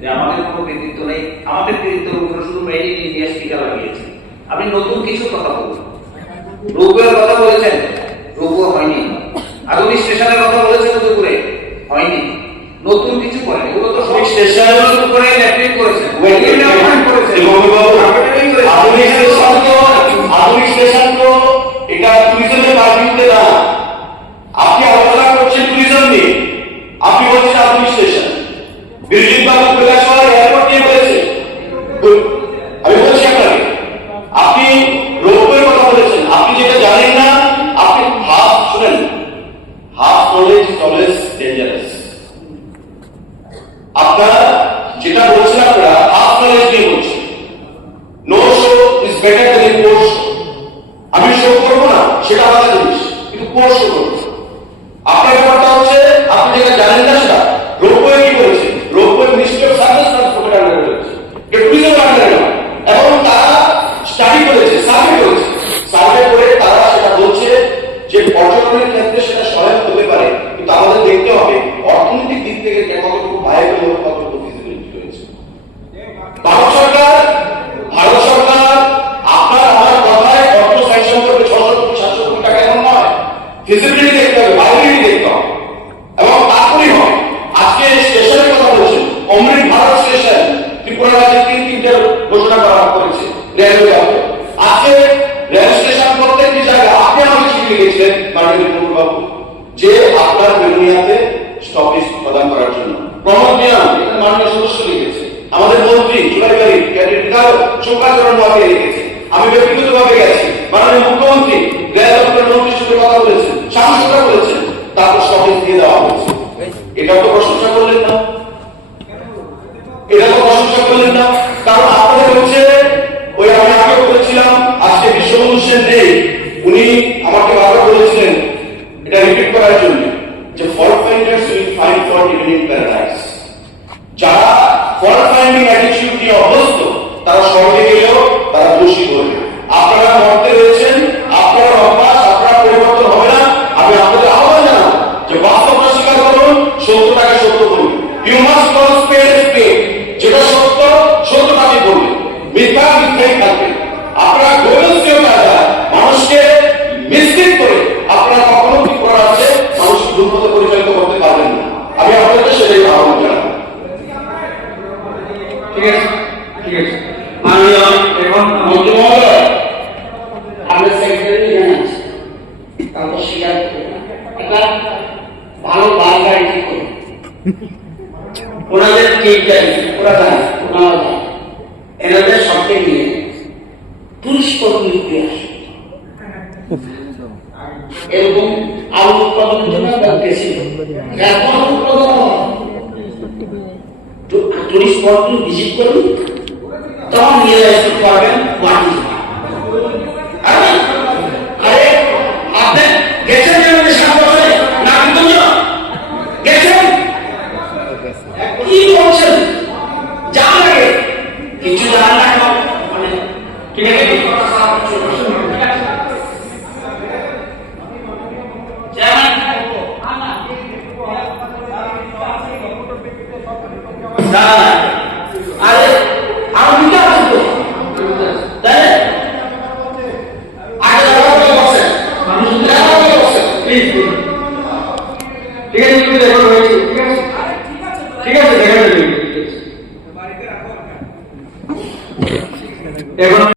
যে আমাদের কোনো কৃতিত্ব নেই, আমাদের কৃতিত্বের উপরে শুধু মেড ইন ইন্ডিয়া স্টিকার লাগিয়েছে। আপনি নতুন কিছু কথা বলুন। রূপের কথা বলেছেন, রূপও হয়নি। আধুনিক স্টেশনের কথা বলেছেন দুপুরে, হয়নি। নতুন কিছু করেন, এগুলো তো সব স্টেশনের উপরে ল্যাট্রিন করেছেন, আধুনিক স্টেশন তো এটা টুরিজমের মার্কেটে না। আপনি আলোচনা করছেন টুরিজম নিয়ে, আপনি বলছেন আধুনিক স্টেশন। বিরজিৎ বাবু কৈলাসহর এয়ারপোর্ট নিয়ে বলেছে, আমি বলছি আপনাকে, আপনি রোপওয়ের কথা বলেছেন। আপনি যেটা জানেন না, আপনি হাফ শুনেন, half knowledge is always dangerous. আপনারা যেটা বলছেন, আপনারা হাফ নলেজ নিয়ে বলছেন। No show is better than a poor show. আমি শো করবো না, সেটা আলাদা জিনিস, কিন্তু পোর শো করবো। আপনার ব্যাপারটা হচ্ছে আপনি যেটা জানেন না সেটা। রোপওয়ে কি বলেছে? রোপওয়ে মিনিস্ট্রি অফ সার্ভিস ট্রান্সপোর্টের আন্ডারে রয়েছে, টুরিজম আন্ডারে নয়। এবং তারা স্টাডি করেছে, সার্ভে করেছে। সার্ভে করে তারা সেটা বলছে যে পর্যটনের ক্ষেত্রে সেটা সহায়ক হতে পারে, কিন্তু আমাদের দেখতে হবে অর্থনৈতিক দিক থেকে কতটুকু ভাইয়ের এবং কতটুকু ফিজিবিলিটি রয়েছে। ভারত সরকার আপনার আমার কথায় অর্থ স্যাংশন করবে 600 কোটি 700 কোটি টাকা, এমন নয়। ফিজিবিলিটি দেখতে হবে, ভাইবিলিটি দেখতে হবে, এবং তারপরেই হবে। আজকে স্টেশনের কথা বলছেন, অমৃত ভারত স্টেশন ত্রিপুরা রাজ্যে তিনটে ঘোষণা করা হয়েছে রেলওয়ে দপ্তর। আজকে রেল স্টেশন প্রত্যেকটি জায়গায় আপনি আমাকে চিঠি লিখেছিলেন মাননীয় মুখ্যমন্ত্রী যে আপনার বেলুনিয়াতে স্টপেজ প্রদান করার জন্য। প্রমোদ মিয়ান মাননীয় সদস্য লিখেছে, আমাদের মন্ত্রী জুলাইকারী বিধায়ক শোকাচরণ বাবু লিখেছে, আমি ব্যক্তিগতভাবে গেছি, মাননীয় মুখ্যমন্ত্রী রেল দপ্তরের মন্ত্রীর সাথে কথা বলেছেন, সাংসদরা বলেছেন, তারপর স্টপেজ দিয়ে দেওয়া হয়েছে। এটা তো প্রশংসা করলেন না, এটা তো প্রশংসা করলেন না। কারণ আপনাদের হচ্ছে ওই আমি আগে বলেছিলাম আজকে বিশ্ববন্ধু সেন নেই, উনি আমাকে বারবার বলেছিলেন এটা রিপিট করার জন্য যে fault finders will find fault even in paradise. যারা ফল্ট ফাইন্ডিং অ্যাটিটিউড নিয়ে অভ্যস্ত তারা স্বর্গে গেলেও তারা দোষী করবে। আপনারা মর্তে রয়েছেন, আপনারা অভ্যাস, আপনারা পরিবর্তন হবে না। আমি আপনাদের আহ্বান জানাবো যে বাস্তবতা স্বীকার করুন, সত্যটাকে সত্য করুন। You must call spade spade. যেটা সত্য সত্যটাকে বলবেন, মিথ্যা মিথ্যাই থাকবে। আপনারা গোলস্তীয় কাজা মানুষকে মিসলিড করে আপনারা কখনো কি করা আছে মানুষকে দুর্মত পরিচালিত করতে পারবেন না। আমি আপনাদেরকে সেটাই আহ্বান জানাবো। ঠিক আছে, ঠিক আছে। আমি এখন মন্ত্রী মহোদয় আমাদের সেক্রেটারি জানাচ্ছি, তারপর স্বীকার করুন একটা ভালো বাস গাড়ি ঠিক করুন। ওনাদের ঠিক জানি, ওরা জানে, ওনারা জানে, এনাদের সবকে নিয়ে টুরিস্ট নিতে আসে। এরকম আলু উৎপাদনের জন্য বেশি টুরিস্ট স্পটগুলো ভিজিট করুন, তখন রিয়েলাইজ করতে পারবেন হোয়াট ইজ আরে আপনি গেছেন যেমন 7 বছরে নাগরিকগঞ্জ গেছেন, কি বলছেন যা লাগে কিছু জানান না, মানে ঠিক আছে। আরে আমার দুটো আছে তো, তাই আগে বসেন, ঠিক আছে, ঠিক আছে, ঠিক আছে, এখন